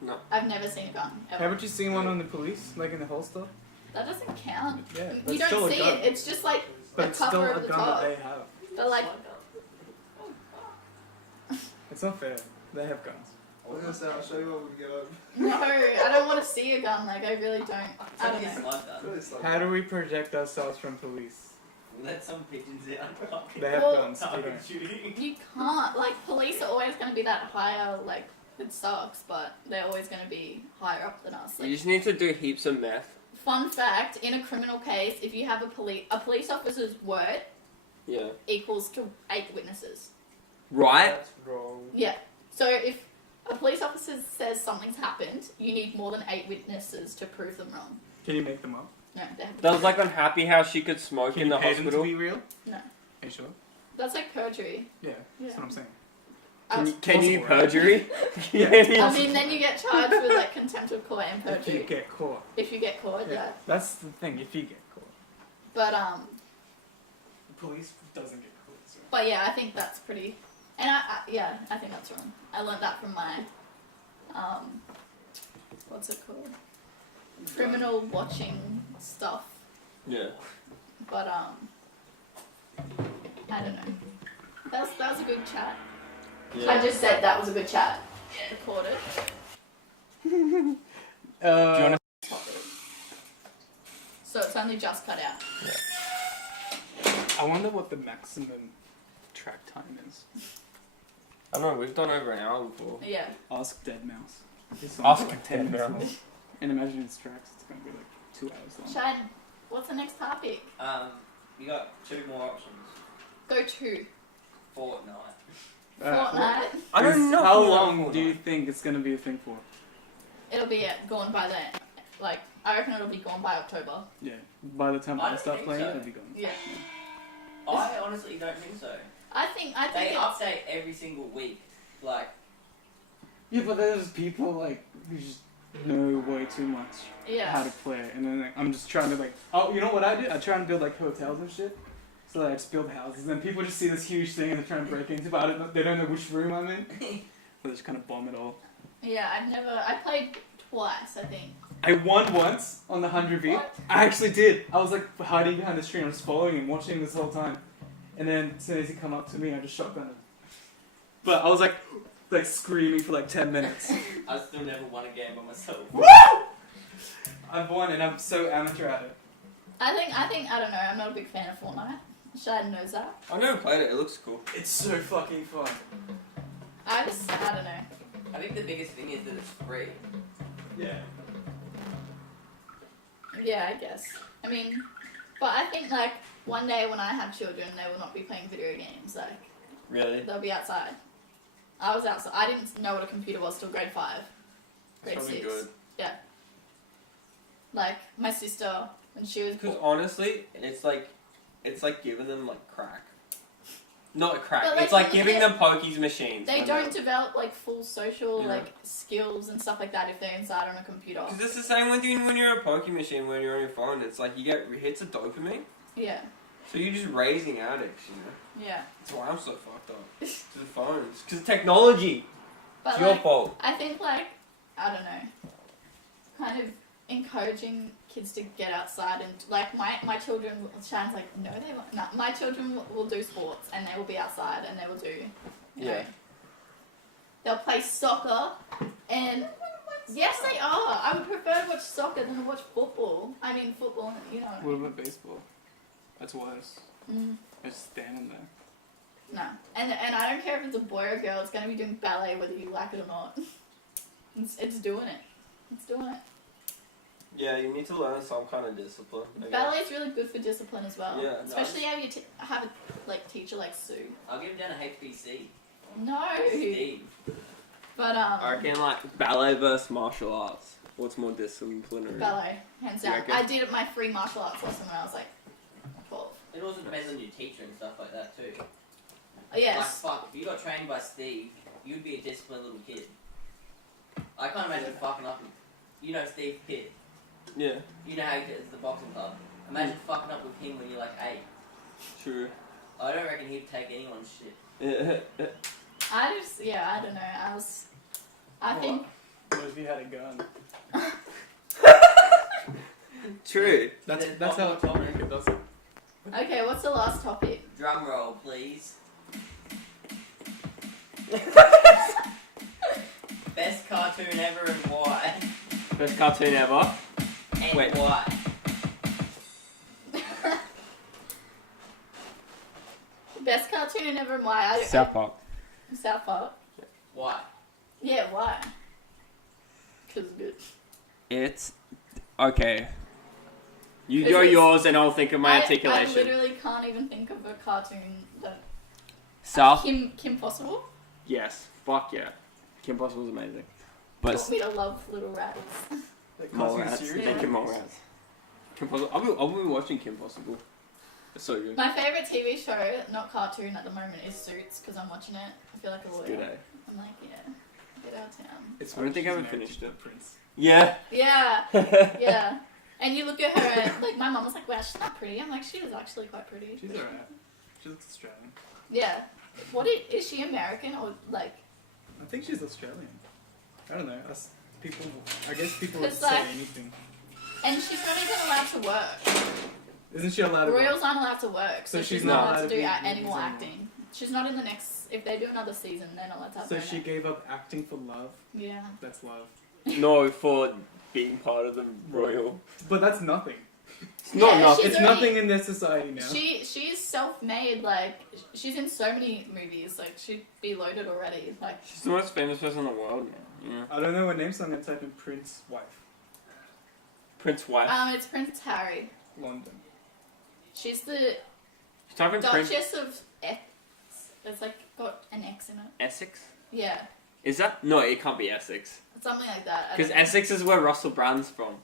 No. I've never seen a gun ever. Haven't you seen one on the police, like in the holster? That doesn't count. Yeah, You that's don't still a see gun. it. It's just like But the it's still cover a of the gun top. that they have. But like, It's not fair. They have guns. I was gonna say I'll show you what we go. no, I don't want to see a gun. Like, I really don't. I don't It's know. like that. Really slow. How do we project ourselves from police? Let some pigeons out. They have Well- guns. We Target don't. shooting. You can't. Like, police are always going to be that higher. Like, it sucks, but they're always going to be higher up than us. You Like, just need to do heaps of meth. fun fact: in a criminal case, if you have a police officer's word Yeah. equals to 8 witnesses. Right? That's wrong. Yeah. So if a police officer says something's happened, you need more than 8 witnesses to prove them wrong. Can you make them up? No, they have to That was like unhappy how she could smoke Can in you the pay them to hospital. be real? No. Are you sure? That's like perjury. Yeah, Yeah. that's what I'm saying. Can you possible, right? perjury? Yeah. I mean, then you get charged with like contempt of court and If you perjury get caught. if you get caught. Yeah. That's the thing, if you get caught. But The police doesn't get caught, so. but yeah, I think that's pretty. And I think that's wrong. I learned that from my what's it called? Criminal watching stuff Yeah. But I don't know. That was a good chat. I just said that was a good chat. Record it. Do you want So it's only just cut out. I wonder what the maximum track time is. I don't know, we've done over an hour before. Yeah. Ask Dead Mouse. This Ask one's like Dead 10 minutes Mouse. long. And imagine its tracks, it's gonna be like 2 hours long. Shannon, what's the next topic? You got 2 more options. Go to Fortnite. Fortnite. I don't know. How long do you think it's gonna be a thing for? It'll be gone by then. Like, I reckon it'll be gone by October. Yeah. By the time I I don't start think playing so. it, it'll be gone. Yeah. I honestly don't think so. I think They it's... update every single week. Like, Yeah, but there's people like who just know way too much how Yeah. to play it, and then like, I'm just trying to like, oh, you know what I do? I try and build like hotels and shit. So like, I just build houses, and people just see this huge thing and they're trying to break into, but they don't know which room I'm in. So they just kind of bomb it all. Yeah, I played twice, I think. I won once on the 100v. What? I actually did. I was like hiding behind the screen. I was following him, watching him this whole time. And then as soon as he come up to me, I just shotgunned him. But I was like screaming for like 10 minutes. I still never won a game by myself. Woo! I've won and I'm so amateur at it. I think, I don't know, I'm not a big fan of Fortnite. Shannon knows that. I've never played it, it looks cool. It's so fucking fun. I don't know. I think the biggest thing is that it's free. Yeah. Yeah, I guess. I mean, but I think like one day when I have children, they will not be playing video games. Like Really? they'll be outside. I was outside. I didn't know what a computer was till grade 5, grade That's 6. probably good. Yeah. Like my sister when she was. Because honestly, it's like giving them like crack. Not crack. But, like, it's like they- giving them pokies machines. They don't develop like full social Yeah. like skills and stuff like that if they're inside on a computer. Because it's the same when you're a pokie machine when you're on your phone. It's like you get hits of dopamine, Yeah. so you're just raising addicts. You know. Yeah. That's why I'm so fucked up. It's the phones. Because technology. But It's your like, fault. I think like I don't know, kind of encouraging kids to get outside and like my children. Shannon's like no, they won't. No, my children will do sports and they will be outside and they will do. You know, Yeah. they'll play soccer and yes, they are. I would prefer to watch soccer than to watch football. I mean football. You know. What about baseball? That's worse. Mm, Just standing there. no, and I don't care if it's a boy or a girl. It's gonna be doing ballet whether you like it or not. It's doing it. It's doing it. Yeah, you need to learn some kind of discipline. I guess. Ballet is really good for discipline as well. Yeah, Especially have you have a like teacher like Sue. I'll give down a HPC. No. Steve. But I reckon like ballet versus martial arts. What's more disciplinary? ballet, hands You down. reckon? I did my free martial arts lesson when I was like 12. It also depends on your teacher and stuff like that too. Oh, yes. Like fuck, if you got trained by Steve, you'd be a disciplined little kid. I can't imagine fucking up with, you know Steve Pitt. Yeah, You know how he does the boxing club. Imagine fucking up with him when you're like 8. true. I don't reckon he'd take anyone's shit. I don't know. I think What if you had a gun? True. That's There's how one more America does it. okay. What's the last topic? Drum roll, please. Best cartoon ever and why? Best cartoon ever. And Wait. why? Best cartoon ever and why? South Park. South Park. Why? Yeah, why? Because it's good. It's okay. You Is go it- yours, and I'll think of my I articulation. literally can't even think of a cartoon that South. Kim Possible. Yes. Fuck yeah. Kim Possible's amazing. But Taught me to love little rats. Like Mole cartoon Rats. series? Thank you, Mole Rats. Kim Possible. I'll be watching Kim Possible. It's so good. My favourite TV show, not cartoon at the moment, is Suits because I'm watching it. I feel like a It's lawyer. good, eh? I'm like, yeah, get out of town. It's I don't think I she's ever married finished to it. the Prince. Yeah. Yeah, yeah. And you look at her, and, like my mum was like, "Wow, she's not pretty." I'm like, "She was actually quite pretty." She's alright. She looks Australian. Yeah. Is she American or like? I think she's Australian. I don't know. I guess people would 'Cause, say like- anything. And she's not even allowed to work. Isn't she allowed to? Royals aren't allowed to work, so So she's she's not not allowed allowed to to do be in any movies more anymore. acting. She's not in the next. If they do another season, they're not allowed to have So her she in it. gave up acting for love. Yeah. That's love. No, for being part of the royal. But that's nothing. It's not Yeah, enough. she's It's already- nothing in their society now. She's self-made. Like she's in so many movies. Like she'd be loaded already. Like She's the most famous person in the world now. Yeah. I don't know what name, so I'm gonna type in Prince wife. Prince wife. it's Prince Harry. London. She's the She's typing Prince Duchess of Essex. It's like got an X in it. Essex. Yeah, Is that? No, it can't be Essex. something like that. I Because don't know. Essex is where Russell Brand's from.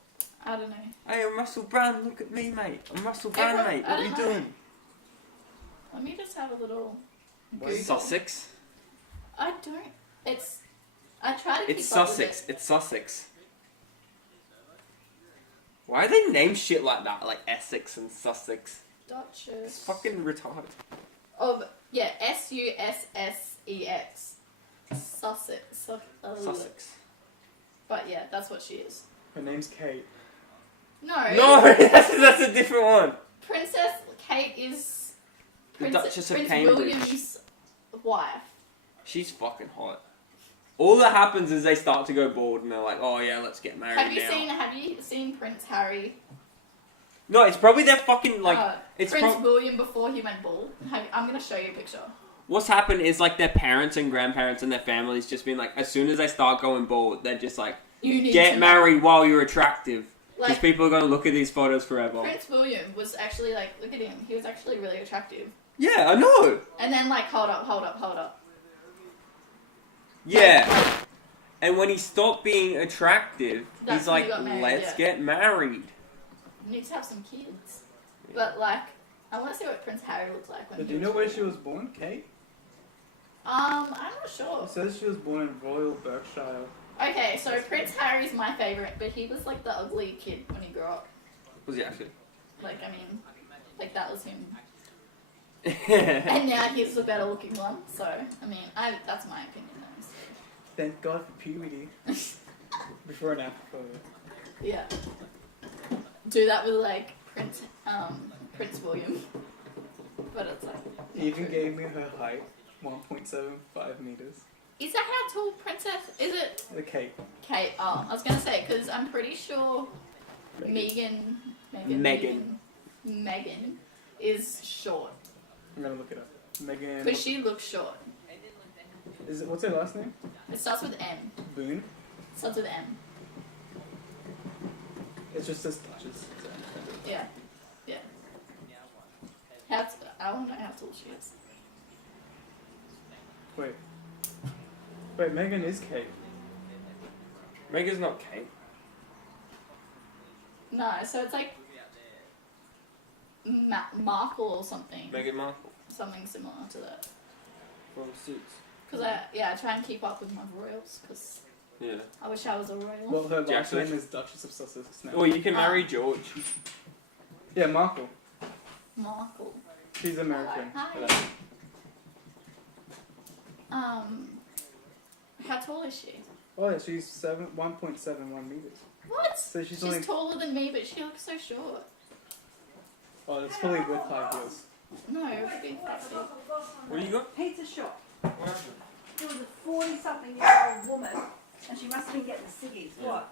I don't know. Hey, I'm Russell Brand. Look at me, mate. I'm Russell Brand, Everyone- mate. I What are you don't know. doing? Let me just have a little. What? Google. Sussex. I don't. It's. I try to keep It's up with Sussex. it. It's Sussex. Why do they name shit like that? Like Essex and Sussex. Duchess. It's fucking retarded. Of Sussex. Sussex. Sussex. But yeah, that's what she is. Her name's Kate. No. No, that's a different one. Princess Kate is The Duchess of Prince Cambridge. William's wife. She's fucking hot. All that happens is they start to go bald and they're like, oh yeah, let's get married Have now. you seen Prince Harry? No, it's probably their fucking like. It's Prince William before he went bald. I'm gonna show you a picture. What's happened is like their parents and grandparents and their families just been like, as soon as they start going bald, they're just like, You need get to married while you're attractive. Because Like people are going to look at these photos forever. Prince William was actually like, look at him. He was actually really attractive. Yeah, I know. And then like, hold up. Yeah. And when he stopped being attractive, That's he's when like, he got married, let's yeah. get married. You need to have some kids. But like, I want to see what Prince Harry looks like when But he do you know was where born. she was born, Kate? I'm not sure. It says she was born in Royal Berkshire. Okay, so Prince Harry's my favorite, but he was like the ugly kid when he grew up. Was he actually? Like, I mean, like that was him. Yeah. And now he's the better looking one. So, I mean, that's my opinion. Though, so. Thank God for puberty. Before and after photo. Yeah. Do that with like Prince William. But it's like. He even gave me her height, 1.75 meters. Is that how tall Princess? Is it The Kate. Kate? Oh, I was gonna say because I'm pretty sure Megan is short I'm gonna look it up. Megan. because she looks short. Is it? What's her last name? It starts with M. Boone. It starts with M. It's just this Duchess. Yeah. Yeah. I want to know how tall she is. Wait, Megan is Kate. Megan's not Kate. No, so it's like Markle or something. Meghan Markle. Something similar to that. From Suits. Because I try and keep up with my royals because Yeah. I wish I was a royal. Well, her last Jackson. name is Duchess of Sussex now. Well, you can marry George. Yeah, Markle. Markle. She's American. Hi. How tall is she? Oh, yeah, she's 1.71 meters. What? So She's only. taller than me, but she looks so short. Oh, it's fully with high heels. No, it would be 50. What do you got? Pizza shop. What happened? There was a 40-something-year-old woman, and she must have been getting ciggies. Yeah. What?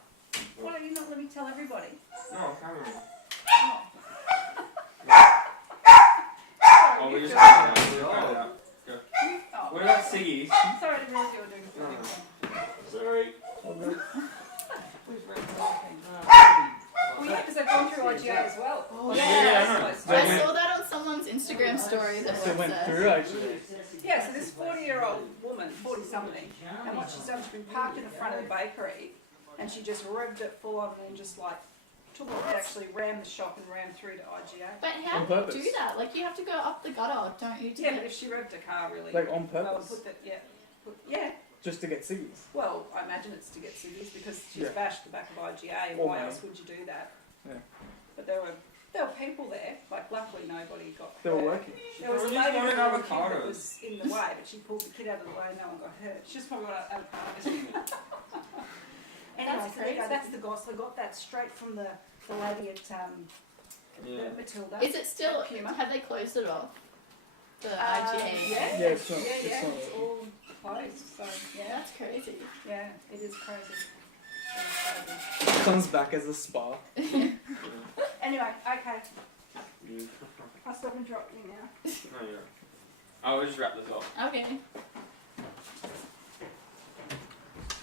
Why don't you not let me tell everybody? No, I can't remember. Oh. Oh, we're just going out. We're going out. Oh. What about Siggy's? Sorry, I didn't realise you were doing a filming one. Sorry. Well, yeah, because they've gone through IGA as well. Oh, Yeah, yeah. I know. I saw that on someone's Instagram story. That So it went says. through actually. Yeah, so this 40-year-old woman, 40-something, and what she's done, she's been parked in the front of the bakery, and she just revved it full on and just like took off to actually ram the shop and ram through to IGA. But how On do you purpose. do that? Like you have to go up the gutter, don't you? To Yeah, get- but if she revved a car really, Like on well, purpose. put the, yeah. Just to get ciggies. Well, I imagine it's to get ciggies because she's Yeah. bashed the back of IGA, and Or why money. else would you do that? Yeah. But there were people there. Like, luckily nobody got They were hurt. working. There was a Probably lady wanted with a little kid avocados. that was in the way, but she pulled the kid out of the way. No one got hurt. She just probably got avocados. Anyway, That's so there you go. crazy. That's the gossip. I got that straight from the lady at Yeah. The Matilda. Is it still? Puma. Have they closed it off? The Yeah, IGA. yeah, it's not- yeah, it's yeah, not- it's all closed. So Yeah, that's crazy. yeah, it is crazy. It is crazy. Comes back as a spa. Anyway, okay, Mm. I'll stop and drop you now. No, you're right. I'll just wrap this up. Okay.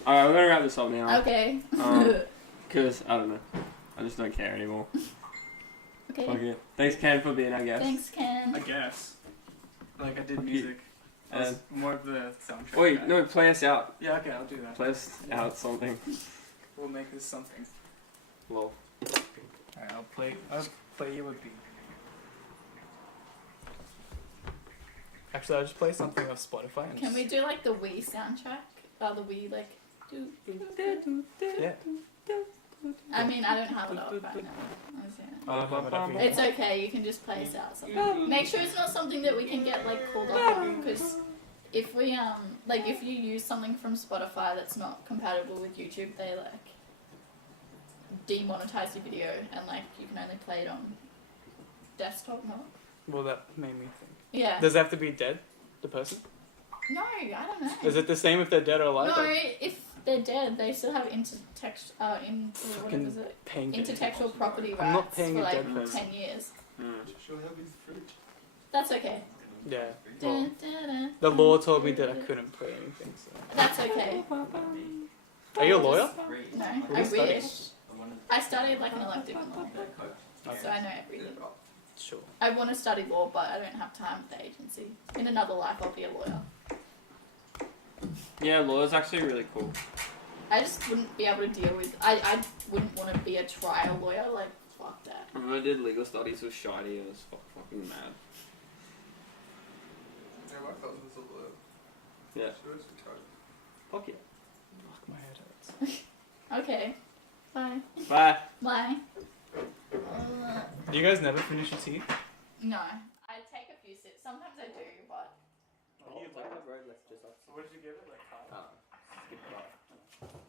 Alright, we're gonna wrap this up now. Okay. Because, I don't know. I just don't care anymore. Okay. Fuck it. Thanks, Ken, for being our guest. Thanks, Ken. I guess. Like I did Fuck you. music. I was And- more of the soundtrack. Wait, guy. no, play us out. Yeah, okay, I'll do that. Play us out something. We'll make this something. Lol. Alright, I'll play you a beat. Actually, I'll just play something off Spotify. And Can we do like the Wii soundtrack? The Wii like. Yeah. I mean, I don't have it up right now. I'll have it up here. It's okay. You can just play us out something. Make sure it's not something that we can get like called up on, because if we like if you use something from Spotify that's not compatible with YouTube, they like demonetize your video and like you can only play it on desktop. No. Well, that made me think. Yeah. Does it have to be dead, the person? No, I don't know. Is it the same if they're dead or alive? No, Like, if they're dead, they still have what is it? paying dead. Intertextual property I'm not rights paying for a like dead person. 10 years. She'll have his fridge. That's okay. Yeah. Dun, dun, dun, The dun, law told me dun, that I dun. couldn't play anything. So. That's okay. Are you a lawyer? No, What do I you study? wish. I studied like an elective in law, so I know everything. Sure. I want to study law, but I don't have time with the agency. In another life, I'll be a lawyer. Yeah, law is actually really cool. I just wouldn't be able to deal with. I wouldn't want to be a trial lawyer. Like fuck that. When I did legal studies with Shiny, it was fucking mad. Yeah, my cousin's a lawyer. Yeah. She was retired. Fuck yeah. Fuck, my head hurts. Okay. Bye. Bye. Bye. Do you guys never finish your tea? No. I take a few sips. Sometimes I do, but. What did you give it? Like 5? Skip that.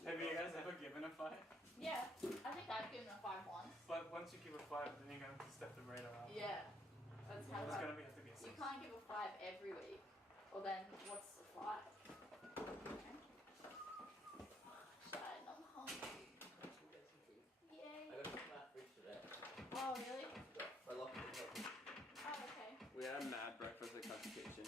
Have you guys ever given a 5? Yeah. I think I've given a 5 once. But once you give a 5, then you're going to step the radar up. Yeah. That's how It's I. going to have to be a 6. You can't give a 5 every week. Well then, what's the 5? Shine, I'm hungry. Yay. I got some that fridge today. Oh, really? I locked it up. Oh, okay. We had a mad breakfast at Country Kitchen.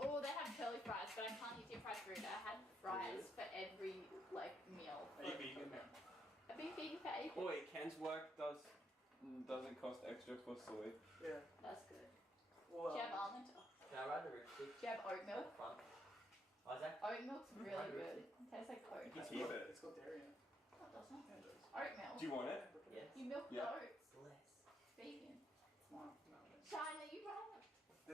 Oh, they have curly fries, but I can't eat deep fried food. I had fries for every, like, meal. Are you vegan now? I've been vegan for 8 years. Oi, Ken's work doesn't cost extra for soy. Yeah. That's good. Well, Do you have almond? Oh, Can I ride the rich stick do you have oat milk? at the front? Isaac? Oat milk's really good. It tastes like oat. It's here. it's got dairy in it. No, it doesn't. Yeah, it does. Oat milk. Do you want it? Yes. You milk the Yeah. oat.